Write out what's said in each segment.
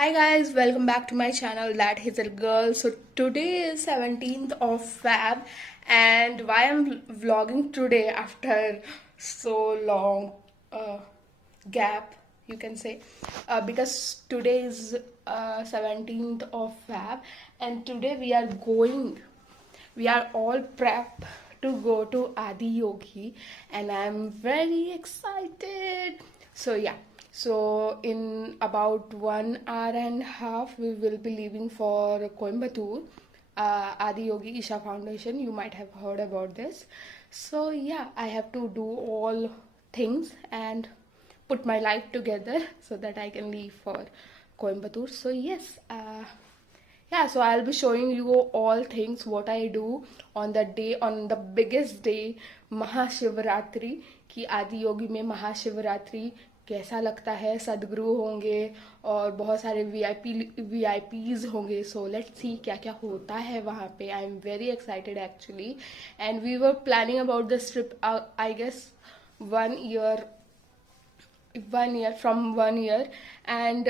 Hi guys, welcome back to my channel That Hazel Girl. So today is 17th of Feb, and why I'm vlogging today after so long gap, you can say, because today is 17th of Feb, and today we are all prepped to go to Adi Yogi, and I'm very excited. So yeah, so in about 1 hour and a half we will be leaving for Coimbatore, Adi Yogi Isha Foundation. You might have heard about this. So yeah, I have to do all things and put my life together so that I can leave for Coimbatore. So yes, yeah, so I'll be showing you all things what I do on the day, on the biggest day, Mahashivratri, कि आदि योगी में महाशिवरात्रि कैसा लगता है, सदगुरु होंगे और बहुत सारे वीआईपीज होंगे. सो लेट्स सी क्या क्या होता है वहाँ पे. I am very excited actually, and we were planning about this trip I guess 1 year, 1 year, from 1 year. And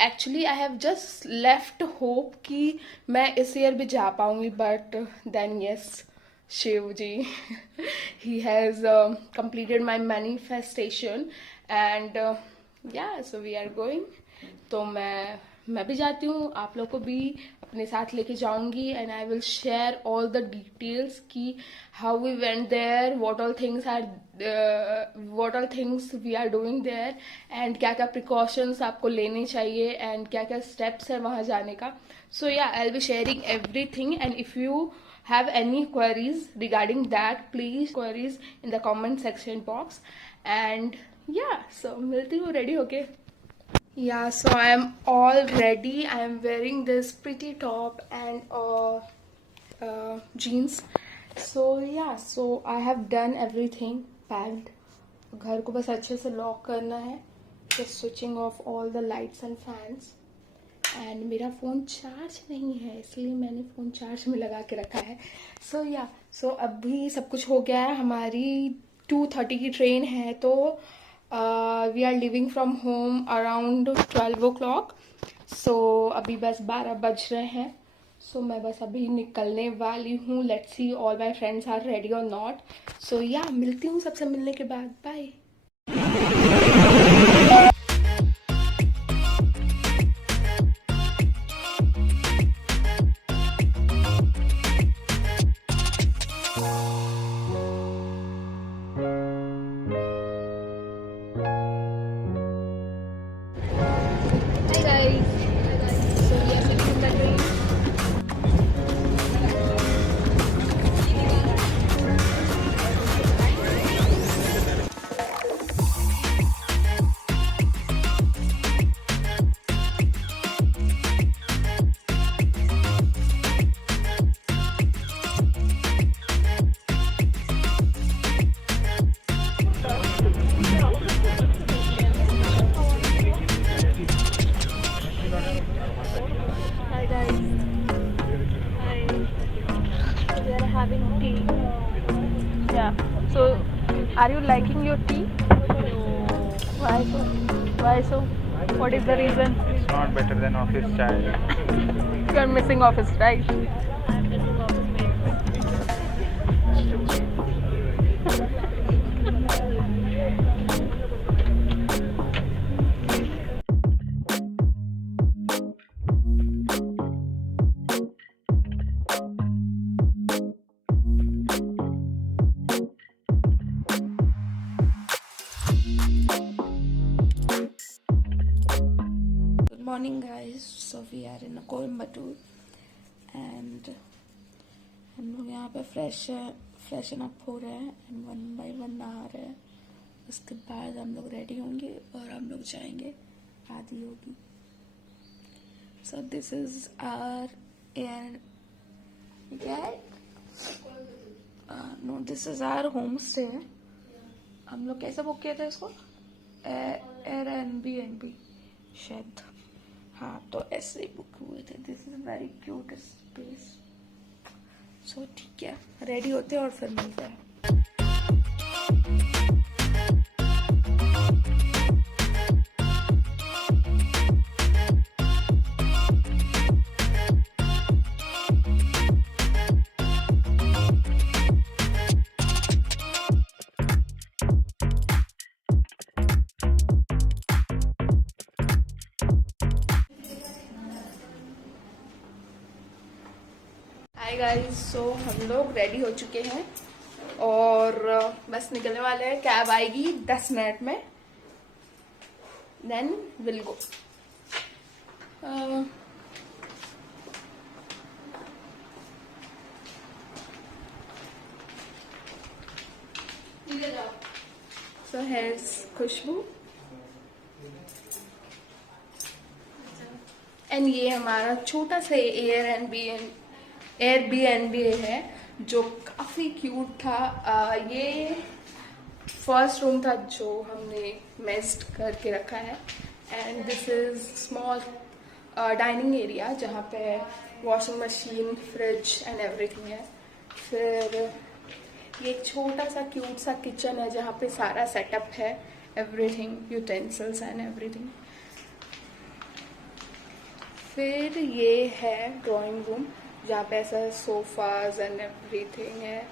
actually I have just left hope कि मैं इस ईयर भी जा पाऊंगी, but then yes, Shiv ji ही has completed my manifestation, and yeah, so we are going. तो मैं भी जाती हूँ, आप लोग को भी अपने साथ लेके जाऊंगी, and I will share all the details कि how we went there, what all things we are doing there, and क्या क्या प्रिकॉशंस आपको लेने चाहिए, एंड क्या क्या स्टेप्स है वहाँ जाने का. सो या, I will be sharing everything, and if you have any queries regarding that, please queries in the comment section box. And yeah, so milti hu ready hoke. Yeah, so I am all ready. I am wearing this pretty top and jeans. So yeah, so I have done everything, packed. घर को बस अच्छे से lock करना है. Just switching off all the lights and fans. And मेरा phone charge नहीं है, इसलिए मैंने फ़ोन चार्ज में लगा के रखा है. सो या, सो अभी सब कुछ हो गया है. हमारी 2:30 की ट्रेन है, तो we are living from home around 12 o'clock. So अभी बस 12 बज रहे हैं. सो मैं बस अभी निकलने वाली हूँ. Let's see all my friends are ready और नॉट. सो या, मिलती हूँ सबसे मिलने के बाद. Bye. So, are you liking your tea? Why so? Why so? What is the reason? It's not better than office chai. You are missing office, right? I'm missing office. Morning guys, so we are in Coimbatore, and हम लोग यहाँ पे freshen up हो रहे हैं, and 1 by 1 नहा रहे हैं. उसके बाद हम लोग रेडी होंगे और हम लोग जाएंगे Adi Yogi. So this is our air, no, this is our home stay. हम लोग कैसे बुक किए थे इसको? Airbnb शायद. हाँ, तो ऐसे ही बुक हुए थे. This is very cute space. So ठीक है, रेडी होते हैं और फिर मिलते हैं. हाय गाइस, सो हम लोग रेडी हो चुके हैं और बस निकलने वाले हैं। कैब आएगी 10 मिनट में, then will go. So here's Khushboo and ये हमारा छोटा सा एयरबीएनबी है जो काफ़ी क्यूट था। ये फर्स्ट रूम था जो हमने मेस्ड करके रखा है and this is small dining area जहाँ पे washing machine, fridge and everything है। फिर ये एक छोटा सा क्यूट सा किचन है जहाँ पे सारा सेटअप है, एवरीथिंग, यूटेंसिल्स एंड एवरीथिंग। फिर ये है ड्राइंग रूम जहाँ पे ऐसा सोफाज एंड एवरीथिंग है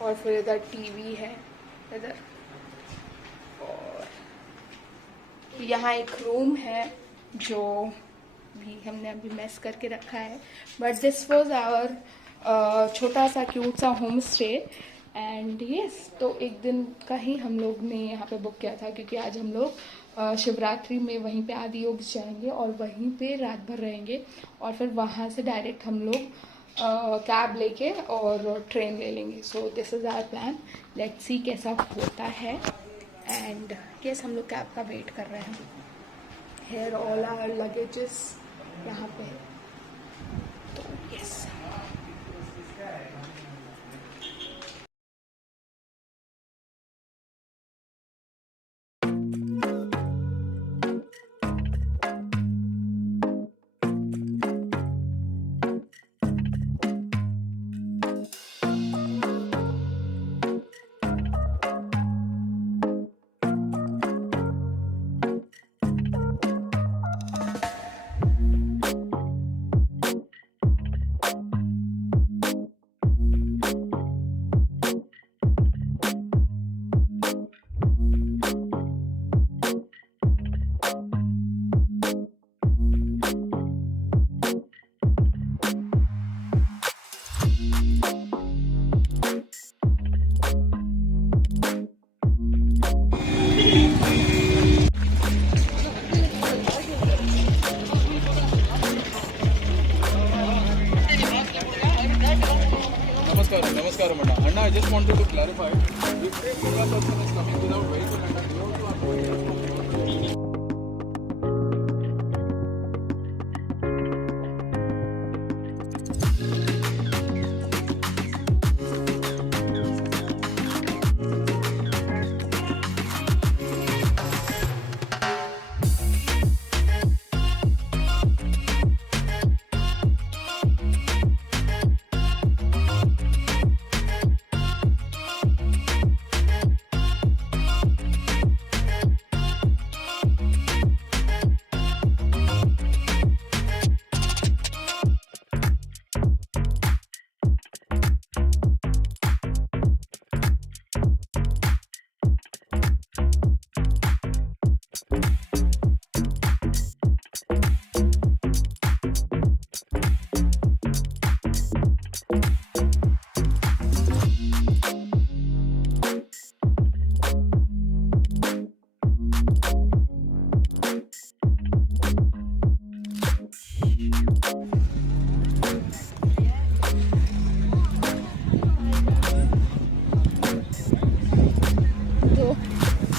और फिर इधर टीवी है इधर, और यहाँ एक रूम है जो भी हमने अभी मेस करके रखा है। बट दिस वॉज आवर छोटा सा क्यूट सा होम स्टे एंड यस, तो एक दिन का ही हम लोग ने यहाँ पे बुक किया था क्योंकि आज हम लोग शिवरात्रि में वहीं पे आदि योग जाएंगे और वहीं पे रात भर रहेंगे और फिर वहाँ से डायरेक्ट हम लोग कैब लेके और ट्रेन ले लेंगे। So this is our plan, let's see कैसा होता है। एंड यस, हम लोग कैब का वेट कर रहे हैं। हेयर ऑल आवर लगेजेस यहाँ पे, तो yes. Namaskaram, Anna. I just wanted to clarify. If a person is coming without vehicle, Anna, you have to approach.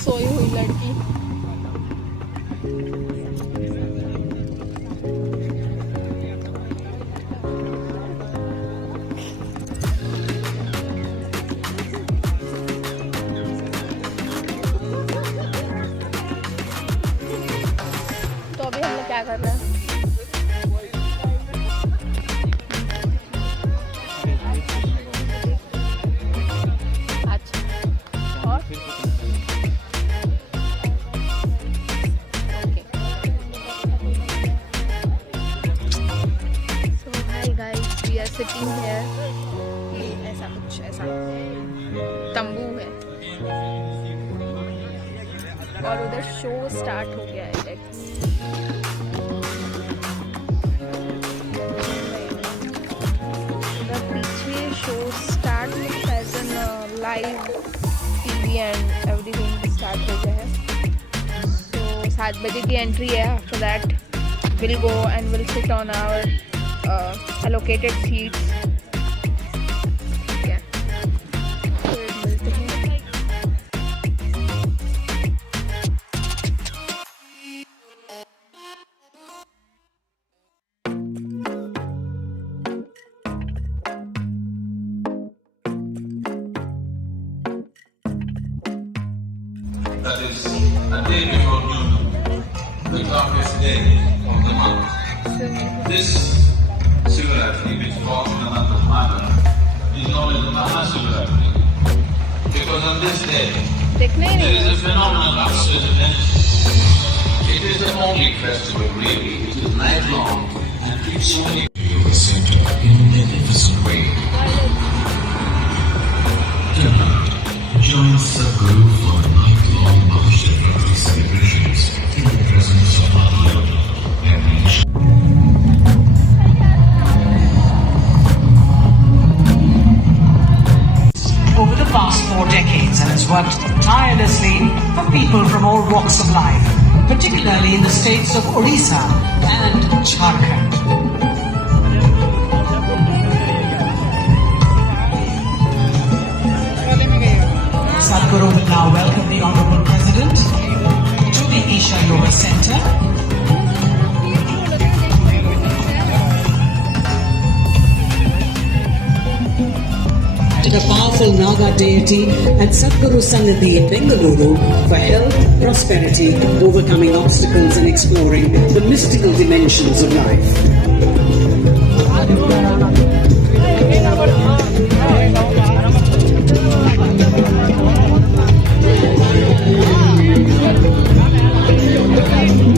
सोई हुई लड़की। तो अभी हम लोग क्या कर रहे हैं? सिटिंग है, ये ऐसा कुछ ऐसा तंबू है और उधर शो स्टार्ट हो गया है। उधर पीछे एंड एवरीथिंग स्टार्ट हो गया है. So 7 बजे की एंट्री है. After that we'll go and we'll sit on our allocated seats. ठीक है, फिर मिलते हैं. That is a day before noon, the darkest day of the month. This Sivaratri, which falls in the month of Magha, is known as the Mahasivaratri. Because on this day, देखने ही there is नहीं. a phenomenal upsurge of energy. It is the only festival really, it is night long and keeps so many people center in a magnificent way. Tonight, join Sadhguru for a night-long Mahashivratri celebrations in the presence of Mother Yoga and the over the past 4 decades and has worked tirelessly for people from all walks of life, particularly in the states of Odisha and Jharkhand. Sadhguru will now welcome the Honorable President to the Isha Yoga Center. The powerful Naga deity at Sadhguru Sannidhi in Bengaluru for health, prosperity, overcoming obstacles and exploring the mystical dimensions of life.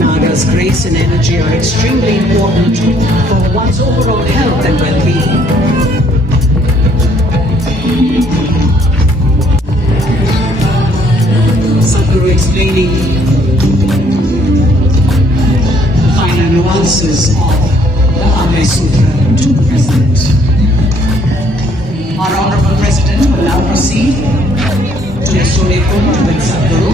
Naga's grace and energy are extremely important for one's overall health and well-being. Sadhguru explaining the finer nuances of the Abhay Sutra to the President. Our Honorable President will now proceed to the Surya Kund with Sadhguru.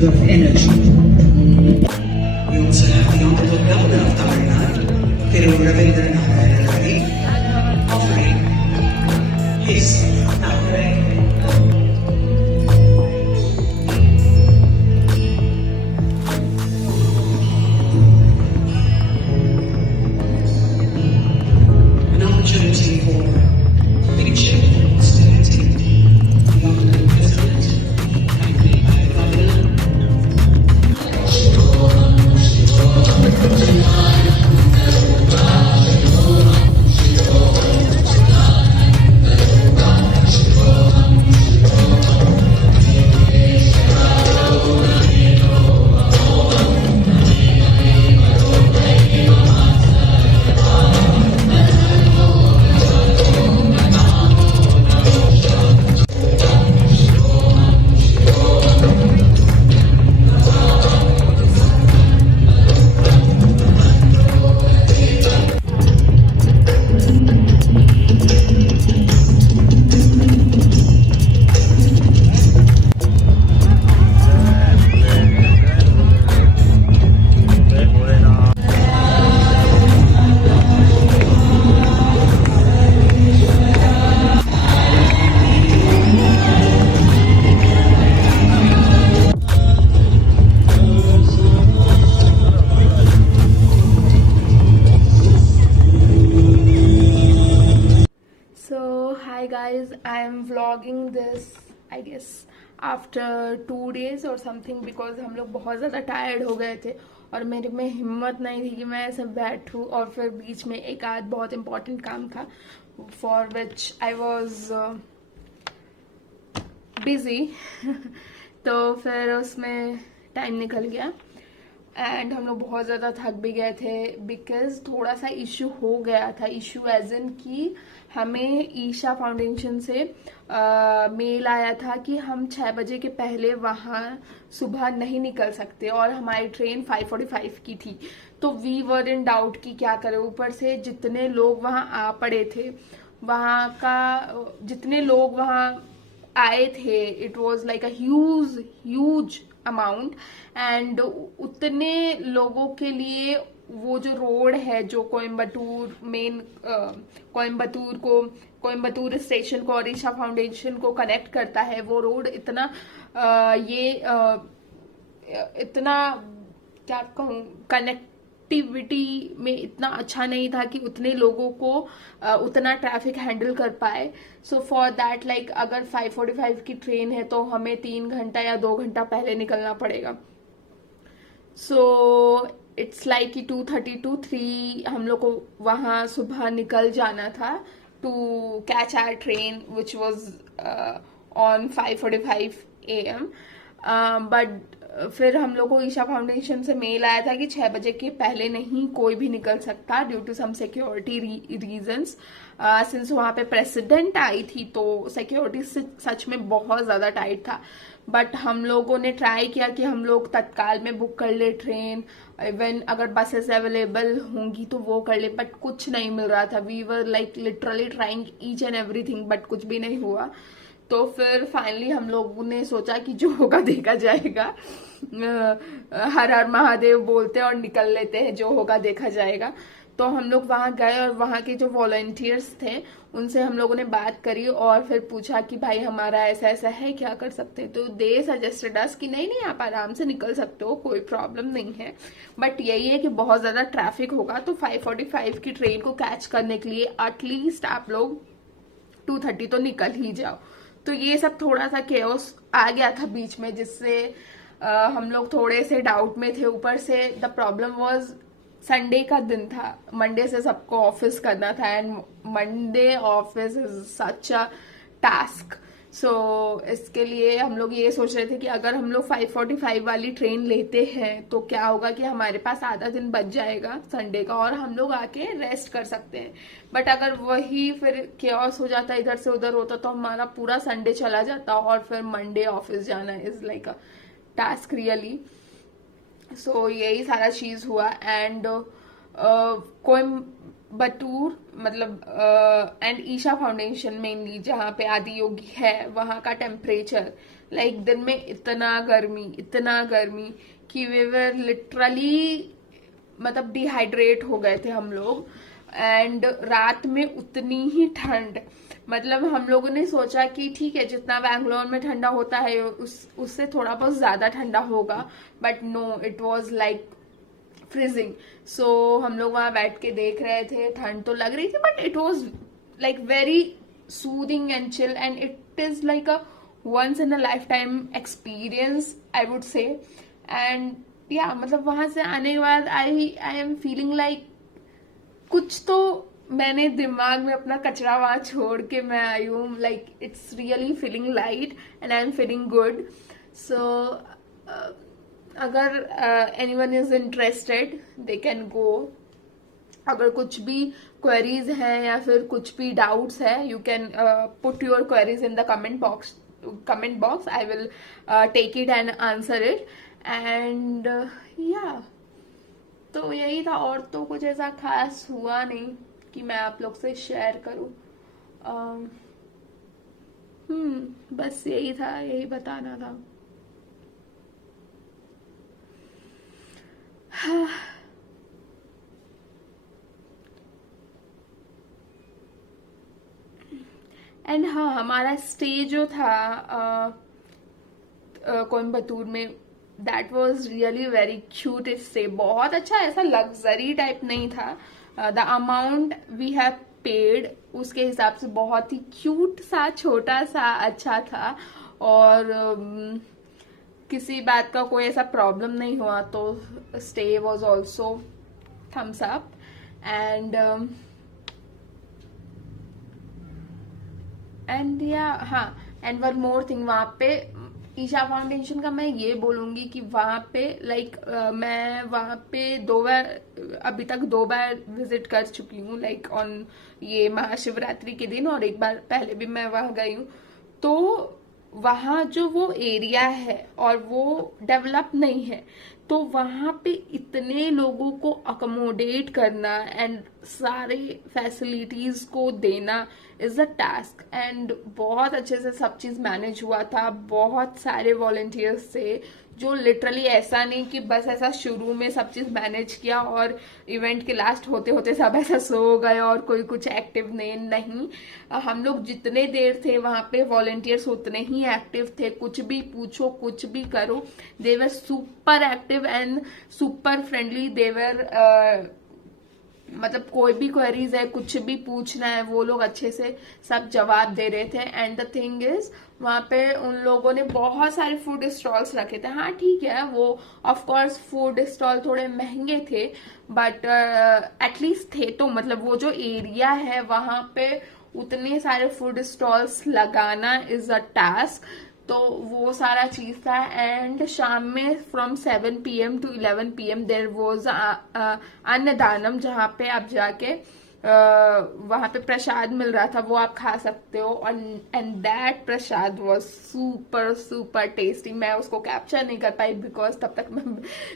Of energy. We also have the Honorable Governor of Tamil Nadu, Thiru Ravindranath Reddy, offering his Namaste. An opportunity for big shift, austerity, the Honorable President, accompanied by the Governor. I am vlogging this, I guess, after 2 days or something, because हम लोग बहुत ज़्यादा tired हो गए थे और मेरे में हिम्मत नहीं थी कि मैं ऐसे बैठूं, और फिर बीच में एक आध बहुत इम्पोर्टेंट काम था for which I was busy तो फिर उसमें टाइम निकल गया एंड हम लोग बहुत ज़्यादा थक भी गए थे बिकॉज थोड़ा सा इशू हो गया था. इशू एज इन कि हमें ईशा फाउंडेशन से मेल आया था कि हम 6 बजे के पहले वहाँ सुबह नहीं निकल सकते और हमारी ट्रेन 5:45 की थी. तो वी वर इन डाउट कि क्या करें. ऊपर से जितने लोग वहाँ आ पड़े थे, वहाँ का जितने लोग वहाँ आए थे, it was like a huge amount and उतने लोगों के लिए वो जो रोड है जो कोयम्बतूर स्टेशन को और ईशा फाउंडेशन को कनेक्ट करता है, वो रोड इतना इतना क्या कहूँ, कनेक्टिविटी में इतना अच्छा नहीं था कि उतने लोगों को उतना ट्रैफिक हैंडल कर पाए. सो फॉर दैट लाइक अगर 5:45 की ट्रेन है तो हमें 3 घंटा या 2 घंटा पहले निकलना पड़ेगा. सो इट्स लाइक कि 2:30 to 3 हम लोग को वहाँ सुबह निकल जाना था to catch our train which was on 5:45 AM. But फिर हम लोग को ईशा फाउंडेशन से मेल आया था कि 6 बजे के पहले नहीं कोई भी निकल सकता due to some security reasons. Since वहाँ पे प्रेसिडेंट आई थी तो सिक्योरिटी सच में बहुत ज़्यादा टाइट था. बट हम लोगों ने ट्राई किया कि हम लोग तत्काल में बुक कर ले ट्रेन, इवन अगर बसेस अवेलेबल होंगी तो वो कर ले, बट कुछ नहीं मिल रहा था. We were like literally trying each and everything but कुछ भी नहीं हुआ. तो फिर फाइनली हम लोगों ने सोचा कि जो होगा देखा जाएगा, हर हर महादेव बोलते और निकल लेते हैं, जो होगा देखा जाएगा. तो हम लोग वहाँ गए और वहाँ के जो वॉलंटियर्स थे उनसे हम लोगों ने बात करी और फिर पूछा कि भाई हमारा ऐसा ऐसा है, क्या कर सकते हैं. तो दे सजेस्टेड अस कि नहीं आप आराम से निकल सकते हो, कोई प्रॉब्लम नहीं है, बट यही है कि बहुत ज़्यादा ट्रैफिक होगा. तो 5:45 की ट्रेन को कैच करने के लिए एटलीस्ट आप लोग 2:30 तो निकल ही जाओ. तो ये सब थोड़ा सा केओस आ गया था बीच में, जिससे हम लोग थोड़े से डाउट में थे. ऊपर से द प्रॉब्लम वाज संडे का दिन था, मंडे से सबको ऑफिस करना था and Monday office is such a task. So इसके लिए हम लोग ये सोच रहे थे कि अगर हम लोग 5:45 वाली ट्रेन लेते हैं तो क्या होगा कि हमारे पास आधा दिन बच जाएगा संडे का और हम लोग आके रेस्ट कर सकते हैं. बट अगर वही फिर केओस हो जाता, इधर से उधर होता, तो हमारा पूरा संडे चला जाता और फिर मंडे ऑफिस जाना is like a task really. So यही सारा चीज हुआ एंड कोयम्बतूर मतलब एंड ईशा फाउंडेशन मेनली जहाँ पे आदि योगी है, वहाँ का टेम्परेचर लाइक दिन में इतना गर्मी कि वे वर लिटरली मतलब डिहाइड्रेट हो गए थे हम लोग. एंड रात में उतनी ही ठंड, मतलब हम लोगों ने सोचा कि ठीक है जितना बैंगलोर में ठंडा होता है उससे थोड़ा बहुत ज्यादा ठंडा होगा, but no, it was like freezing. So हम लोग वहां बैठ के देख रहे थे, ठंड तो लग रही थी but it was like very soothing and chill and it is like a once in a life time experience I would say. And yeah मतलब वहां से आने के बाद आई एम फीलिंग लाइक कुछ तो मैंने दिमाग में अपना कचरा वहां छोड़ के मैं आई हूँ. Like it's really feeling light and I am feeling good. So अगर anyone is interested they can go. अगर कुछ भी क्वेरीज हैं या फिर कुछ भी डाउट्स है, you can put your queries in the comment box. I will take it and answer it. And yeah तो यही था, और तो कुछ ऐसा खास हुआ नहीं कि मैं आप लोग से शेयर करूं. बस यही था, यही बताना था. एंड हाँ, हमारा स्टे जो था कोयम्बतूर में, that was really very cute stay. बहुत अच्छा, ऐसा लग्जरी टाइप नहीं था. द अमाउंट वी हैव पेड़ उसके हिसाब से बहुत ही क्यूट सा, छोटा सा, अच्छा था। और किसी बात का कोई ऐसा प्रॉब्लम नहीं हुआ। तो stay was also thumbs up. And yeah हाँ, एंड वन मोर थिंग, वहां पे ईशा फाउंडेशन का मैं ये बोलूंगी कि वहां पे मैं वहां पे 2 बार, अभी तक 2 बार विजिट कर चुकी हूँ, लाइक ऑन ये महाशिवरात्रि के दिन, और एक बार पहले भी मैं वहां गई हूँ। तो वहां जो वो एरिया है और वो डेवलप नहीं है, तो वहां पे इतने लोगों को अकोमोडेट करना एंड सारे फैसिलिटीज को देना इज अ टास्क। एंड बहुत अच्छे से सब चीज मैनेज हुआ था, बहुत सारे वॉलंटियर्स थे, जो लिटरली ऐसा नहीं कि बस ऐसा शुरू में सब चीज मैनेज किया और इवेंट के लास्ट होते होते सब ऐसा सो गए और कोई कुछ एक्टिव नहीं। हम लोग जितने देर थे वहां पे वॉलंटियर्स उतने ही एक्टिव थे। कुछ भी पूछो, कुछ भी करो, they were super active and super friendly. They were मतलब कोई भी क्वेरीज है, कुछ भी पूछना है, वो लोग अच्छे से सब जवाब दे रहे थे। एंड द थिंग इज, वहां पे उन लोगों ने बहुत सारे फूड स्टॉल्स रखे थे। हाँ ठीक है, वो ऑफ कोर्स फूड स्टॉल थोड़े महंगे थे, बट एटलीस्ट थे तो, मतलब वो जो एरिया है वहां पे उतने सारे फूड स्टॉल्स लगाना इज अ टास्क। तो वो सारा चीज था। एंड शाम में from 7 PM to 11 PM there was अन्नदानम, जहाँ पे आप जाके वहां पे प्रसाद मिल रहा था, वो आप खा सकते हो। And that Prasad was super super tasty. मैं उसको कैप्चर नहीं कर पाई बिकॉज तब तक मैं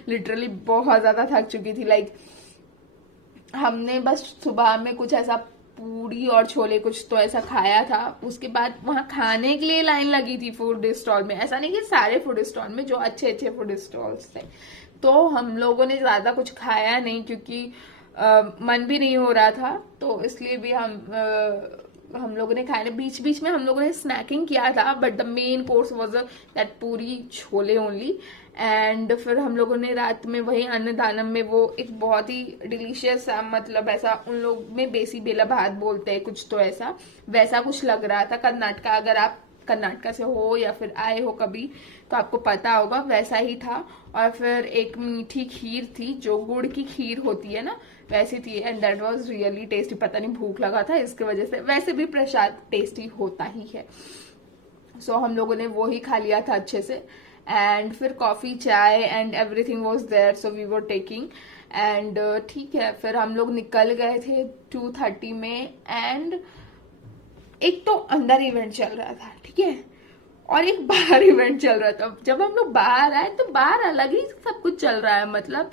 लिटरली बहुत ज्यादा थक चुकी थी। लाइक हमने बस सुबह में कुछ ऐसा पूरी और छोले कुछ तो ऐसा खाया था। उसके बाद वहां खाने के लिए लाइन लगी थी फूड स्टॉल में। ऐसा नहीं कि सारे फूड स्टॉल में, जो अच्छे अच्छे फूड स्टॉल्स थे। तो हम लोगों ने ज्यादा कुछ खाया नहीं क्योंकि मन भी नहीं हो रहा था, तो इसलिए भी हम लोगों ने खाया। बीच बीच में हम लोगों ने स्नैकिंग किया था, but the main course was that पूरी छोले ओनली। एंड फिर हम लोगों ने रात में वही अन्नदानम में, वो एक बहुत ही डिलीशियस, मतलब ऐसा उन लोग में बेसी बेला भात बोलते हैं कुछ, तो ऐसा वैसा कुछ लग रहा था। कर्नाटका, अगर आप कर्नाटका से हो या फिर आए हो कभी तो आपको पता होगा, वैसा ही था। और फिर एक मीठी खीर थी, जो गुड़ की खीर होती है ना, वैसी थी। And that was really tasty. पता नहीं भूख लगा था इसकी वजह से, वैसे भी प्रसाद टेस्टी होता ही है। सो हम लोगों ने वो ही खा लिया था अच्छे से। एंड फिर coffee, chai and everything was there, so we were taking. And ठीक है, फिर हम लोग निकल गए थे 2:30 में। एंड एक तो अंदर इवेंट चल रहा था, ठीक है, और एक बाहर इवेंट चल रहा था। जब हम लोग बाहर आए तो बाहर अलग ही सब कुछ चल रहा है। मतलब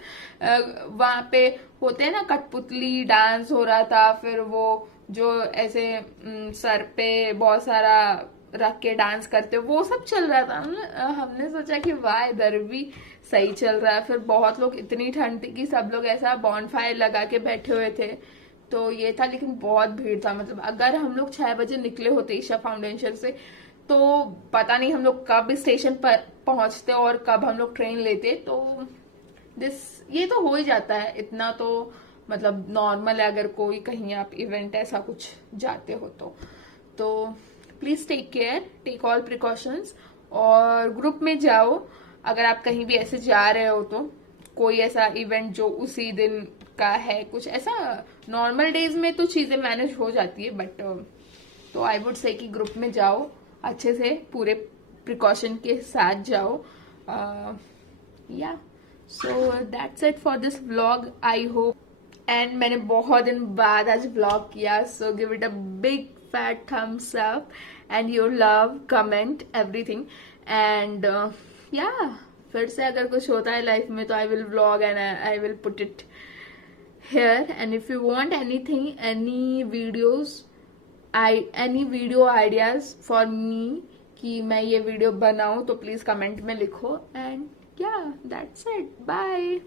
वहां पे होते हैं ना, कठपुतली डांस हो रहा था, फिर वो जो ऐसे सर पे बहुत सारा रख के डांस करते, वो सब चल रहा था। हमने सोचा कि वाह, इधर भी सही चल रहा है। फिर बहुत लोग, इतनी ठंड थी कि सब लोग ऐसा बॉनफायर लगा के बैठे हुए थे, तो ये था। लेकिन बहुत भीड़ था। मतलब अगर हम लोग 6 बजे निकले होते ईशा फाउंडेशन से, तो पता नहीं हम लोग कब स्टेशन पर पहुंचते और कब हम लोग ट्रेन लेते। तो ये तो हो ही जाता है, इतना तो मतलब नॉर्मल है अगर कोई कहीं आप इवेंट ऐसा कुछ जाते हो तो please take care, take all precautions, और ग्रुप में जाओ। अगर आप कहीं भी ऐसे जा रहे हो तो कोई ऐसा इवेंट जो उसी दिन का है, कुछ ऐसा नॉर्मल डेज में तो चीजें मैनेज हो जाती है, बट तो आई वुड से कि ग्रुप में जाओ, अच्छे से पूरे प्रिकॉशन के साथ जाओ। या so that's it for this vlog, I hope. And मैंने बहुत दिन बाद आज व्लॉग किया, so give it a big fat thumbs up and your love, comment, everything. And yeah, फिर से अगर कुछ होता है लाइफ में तो I will vlog and I will put it here. And if you want anything, any videos, any video ideas for me कि मैं ये वीडियो बनाऊं, तो प्लीज कमेंट में लिखो. And yeah, that's it. Bye.